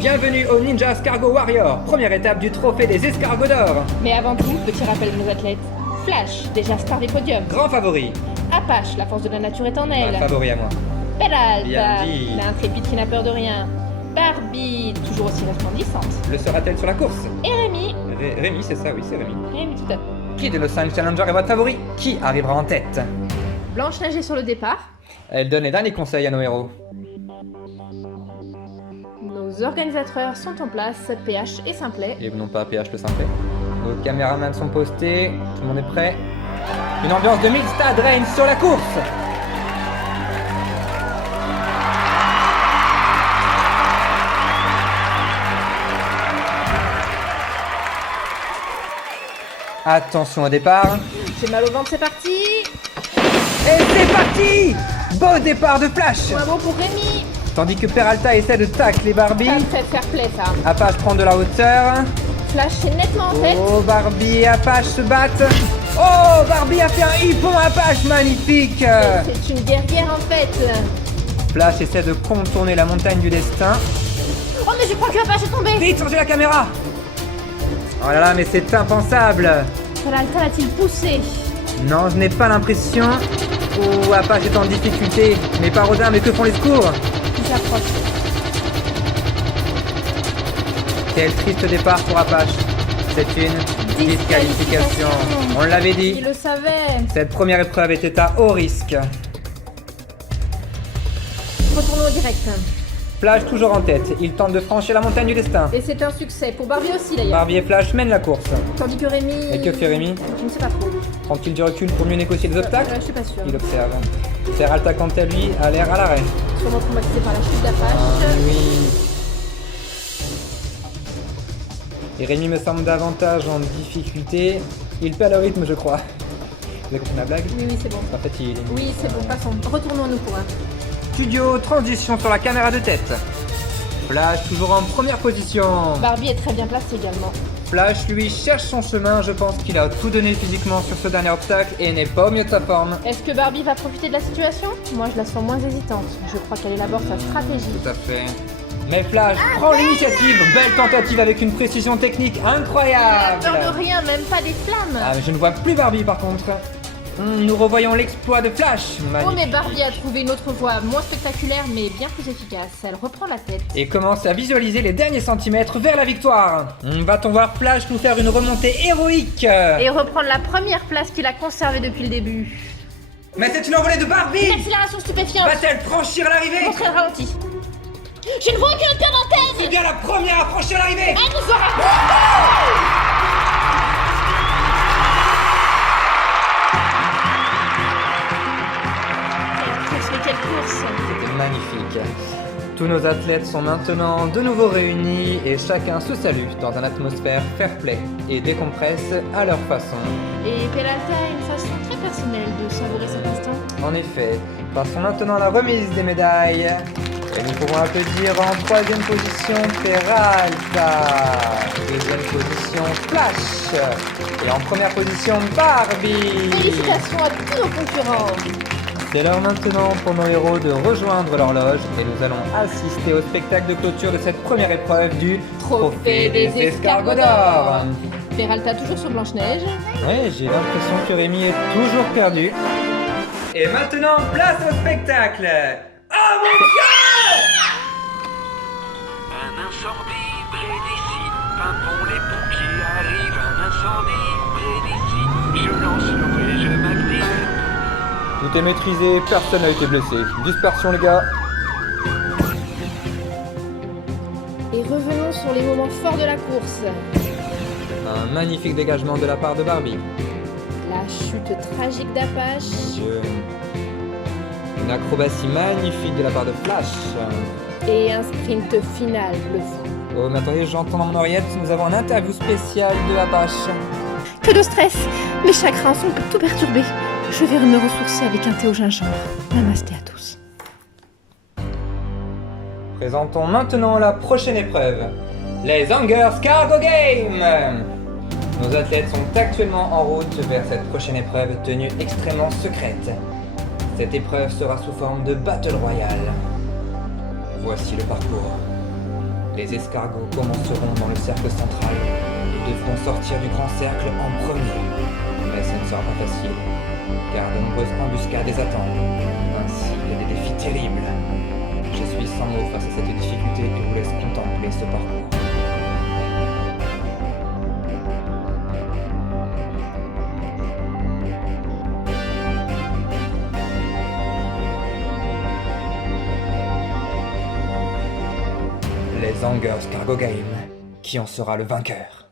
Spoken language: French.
Bienvenue au Ninja Escargot Warrior, première étape du trophée des escargots d'or. Mais avant tout, petit rappel de nos athlètes. Flash, déjà star des podiums. Grand favori. Apache, la force de la nature est en elle. Favori à moi. Peralta, Bien dit. l'intrépide qui n'a peur de rien. Barbie, toujours aussi resplendissante. Le sera-t-elle sur la course? Et Rémi. Rémi, c'est ça, oui, c'est Rémi. Rémi tout à fait. Qui de nos 5 challengers est votre favori? Qui arrivera en tête? Blanche-Neige est sur le départ. Elle donne les derniers conseils à nos héros. Nos organisateurs sont en place, PH et Simplet. Et non pas PH le simplet. Nos caméramans sont postés, tout le monde est prêt. Une ambiance de mille stades règne sur la course. Attention au départ. J'ai mal au ventre, c'est parti. Et c'est parti! Beau départ de Flash! Bravo pour Rémi. Tandis que Peralta essaie de tacler Barbie. Ça me fait fair play ça. Apache prend de la hauteur. Flash est nettement en tête. Oh, Barbie et Apache se battent. Oh, Barbie a fait un hippon Apache, magnifique! C'est une guerrière en fait. Flash essaie de contourner la montagne du destin. Oh mais je crois que Apache est tombé. Vite, changez la caméra! Oh là là, mais c'est impensable! Peralta l'a-t-il poussé? Non, je n'ai pas l'impression. Oh, Apache est en difficulté. Mais Parodin, mais que font les secours? Il s'approche. Quel triste départ pour Apache. C'est une disqualification. On l'avait dit. Il le savait. Cette première épreuve était à haut risque. Retournons au direct. Flash toujours en tête. Il tente de franchir la montagne du destin. Et c'est un succès. Pour Barbie aussi d'ailleurs. Barbie et Flash mènent la course. Tandis que Rémi... Et que fait Rémi? Je ne sais pas trop. Prend-il du recul pour mieux négocier les obstacles? Je suis pas sûre. Il observe. Peralta, quant à lui, a l'air à l'arrêt. Sûrement traumatisé par la chute d'Apache. Oui. Et Rémi me semble davantage en difficulté. Il perd le rythme, je crois. Vous avez compris ma blague? Oui, c'est bon. En fait, il est... Oui, c'est bon, passons. Retournons-nous pour un. Studio, transition sur la caméra de tête. Flash toujours en première position. Barbie est très bien placée également. Flash, lui, cherche son chemin. Je pense qu'il a tout donné physiquement sur ce dernier obstacle et n'est pas au mieux de sa forme. Est-ce que Barbie va profiter de la situation? Moi, je la sens moins hésitante. Je crois qu'elle élabore sa stratégie. Tout à fait. Mais Flash prend l'initiative. Belle tentative avec une précision technique incroyable. Peur de rien, même pas des flammes. Ah, mais je ne vois plus Barbie par contre. Nous revoyons l'exploit de Flash. Oh, mais Magnifique. Barbie a trouvé une autre voie, moins spectaculaire, mais bien plus efficace. Elle reprend la tête. Et commence à visualiser les derniers centimètres vers la victoire. Va-t-on voir Flash nous faire une remontée héroïque? Et reprendre la première place qu'il a conservée depuis le début. Mais c'est une envolée de Une Barbie. accélération stupéfiante. Va-t-elle franchir l'arrivée? Montrez le ralenti. Je ne vois aucune parenthèse. C'est bien la première à franchir l'arrivée. Elle nous aura... Quelle course. C'était magnifique. Tous nos athlètes sont maintenant de nouveau réunis et chacun se salue dans une atmosphère fair play et décompresse à leur façon. Et Peralta a une façon très personnelle de savourer cet instant. En effet, passons maintenant à la remise des médailles. Et nous pourrons applaudir en troisième position Peralta, deuxième position Flash et en première position Barbie. Félicitations à tous nos concurrents. C'est l'heure maintenant pour nos héros de rejoindre l'horloge et nous allons assister au spectacle de clôture de cette première épreuve du Trophée des escargots d'or. Peralta toujours sur Blanche-Neige. Ouais, j'ai l'impression que Rémi est toujours perdu. Et maintenant, place au spectacle. Oh mon Dieu! Un incendie près d'ici, pimpons les pompiers arrivent, un incendie près d'ici, je lance l'eau et je m'active. Tout est maîtrisé, personne n'a été blessé. Dispersion les gars. Et revenons sur les moments forts de la course. Un magnifique dégagement de la part de Barbie. La chute tragique d'Apache. Dieu. Une acrobatie magnifique de la part de Flash. Et un sprint final bluffant. Oh mais attendez, j'entends dans mon oreillette, nous avons un interview spécial de Apache. Que de stress. Mes chagrins sont tout perturbés. Je vais me ressourcer avec un thé au gingembre. Namasté à tous. Présentons maintenant la prochaine épreuve. Les Hunger Cargo Games. Nos athlètes sont actuellement en route vers cette prochaine épreuve tenue extrêmement secrète. Cette épreuve sera sous forme de Battle Royale. Voici le parcours. Les escargots commenceront dans le cercle central et devront sortir du grand cercle en premier. Mais ce ne sera pas facile, car de nombreuses embuscades les attendent, ainsi que des défis terribles. Je suis sans mots face à cette difficulté et vous laisse contempler ce parcours. Les Angers Cargo Game, qui en sera le vainqueur?